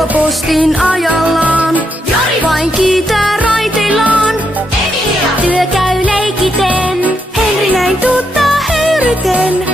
tuo postin ajallaan. Jari! Vain kiitää raiteillaan. Emilia! Työ käy leikiten. Henri näin tuuttaa höyryten.